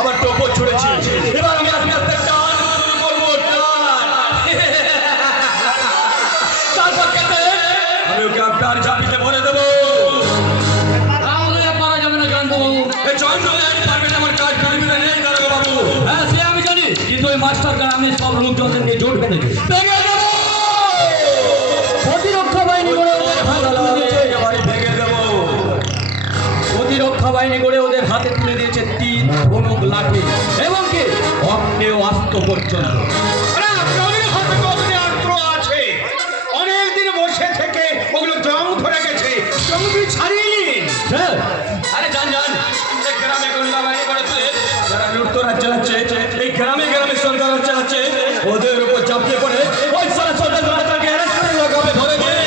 আমার টোপো ছুড়েছি, এবার আমি আস্তে আস্তে টান শুরু করবো। আমি ওকে আপনার ঝাঁপিতে ভরে দেবো। পারা যাবে না জানবাবু, এই চন্দ্রলেন পারবেন আমার কাজ পৃথিবীতে নেই দাঁড়াবো বাবু। হ্যাঁ সে আমি জানি, কিন্তু ওই মাস্টার গ্রামে সব লোকজনদের নিয়ে জোট বেঁধেছে। ভেঙে দেবো, প্রতিরক্ষা বাহিনী করে ভেঙে দেবো। প্রতিরক্ষা বাহিনী করে ওদের হাতে তুলে দিয়েছে 3 ধনুক লাঠি এবং কি অগ্নেয় অস্ত্র পর্যন্ত। অনেকদিন বসে থেকে ওগুলো জং ধরে গেছে, জং ছাড়িয়ে নিন। আরে জান জান, এই গ্রামে গুন্ডা বাহিনী করে তুলে যারা লুটতরাজ চালাচ্ছে, এই গ্রামে গ্রামে সন্ত্রাস চালাচ্ছে, ওদের উপর চাপিয়ে পড়ে ওই সারা সন্ত্রাসীদেরকে অ্যারেস্ট করে লাগাবে ধরে গিয়ে।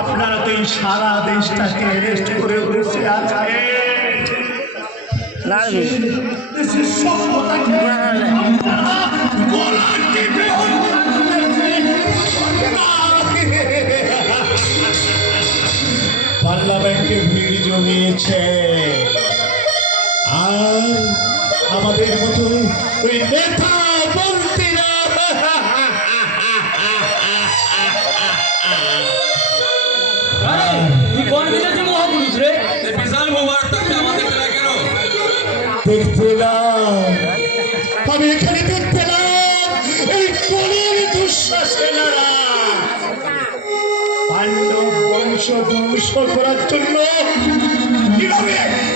আপনারা তো এই সারা দেশটাকে অ্যারেস্ট করে বসে আছেন। দেশের সভ্যতাকে পার্লামেন্টে ভিড় জমিয়েছে, আর আমাদের মতো ওই নেতা মন্ত্রীরা তুই কোন বিদেশি মহাপুরুষ রে? বিশাল মোবারক থাকতে আমাদের বেলায় কেন? দেখতে এলাম, আমি এখানে দেখতে এলাম এই কলির দুঃশাসনেরা পাণ্ডব বংশ ধ্বংস করার জন্য কিভাবে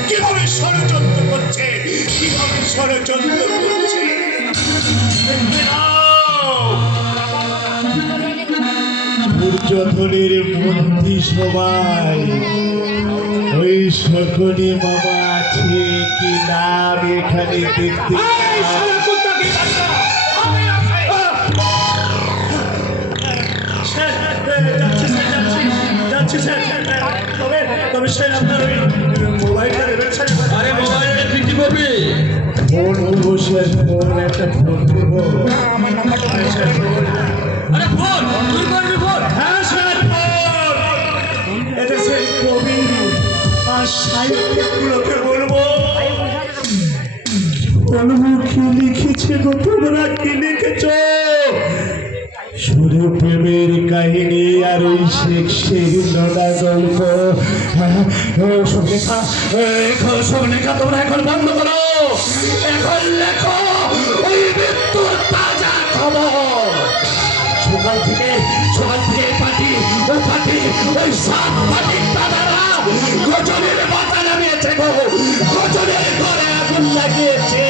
কিভাবে ষড়যন্ত্র করছে, কিভাবে ষড়যন্ত্র করছে। দুর্যোধনের মন্ত্রিসভায় ওই সকলে মামা আছে কি না আমি এখানে দেখতে তবে স্যার আপনার ওই মোবাইলটা দেবেন স্যার। আরে মোবাইলে তুই কি করবি? ফোন করবো স্যার, ফোন একটা ফোন করবো। আরে ফোন তুই করবি ফোন? হ্যাঁ স্যার ফোন। এটা সেই কবি আর সাহিত্যগুলোকে বলবো, বলবো কি লিখেছে গো, তোমরা কি লিখেছ? শুধু প্রেমের কাহিনী আর ওই শেখ নোনা গল্প। সব লেখা তোমরা এখন বন্ধ করো, এখন লেখো ওই মৃত্যুর তাজা খবর। সকাল থেকে পার্টি ওই সব পার্টির দাদারা গজলের মাথা নামিয়েছে গো, গজলের ঘরে আগুন লাগিয়েছে,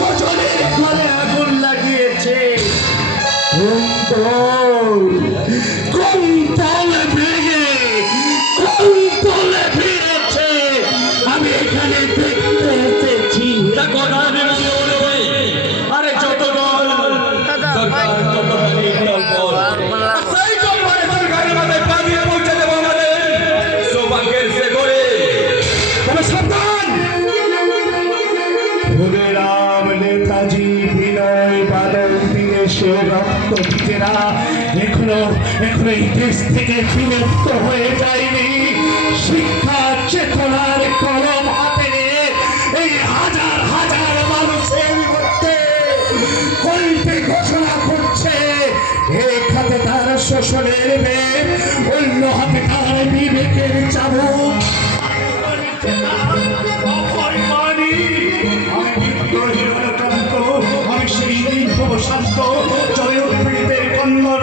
গজলের ঘরে আগুন লাগিয়েছে। কুন্তলে ফিরেছে, আমি এখানে দেখতে এসেছি। আরে যত দল সরকার যত সরকারের মাথায় পা দিয়ে পৌঁছে দেবো আমাদের সৌভাগ্যের সে করে। তবে সাবধান, রাম নেতাজি বিনয় বাদল দিনেশের রক্ত ভিজেরা এখনো এই দেশ থেকে বিলুপ্ত হয়ে যায়নি। শিক্ষা চেতনার কলম হাতে নিয়ে এই হাজার হাজার মানুষের মধ্যে কলতে ঘোষণা করছে, এক হাতে তার শোষণের বেগ, অন্য হাতে তার বিবেকের চাবুক। আমি সেই দীর্ঘ শান্ত জয় পীড়িতের কন্যর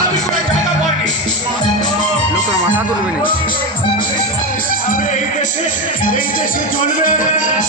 আমি কোনো জায়গা পাইনি। লোকের মাথা তুলবে না আমি এই দেশে চলবে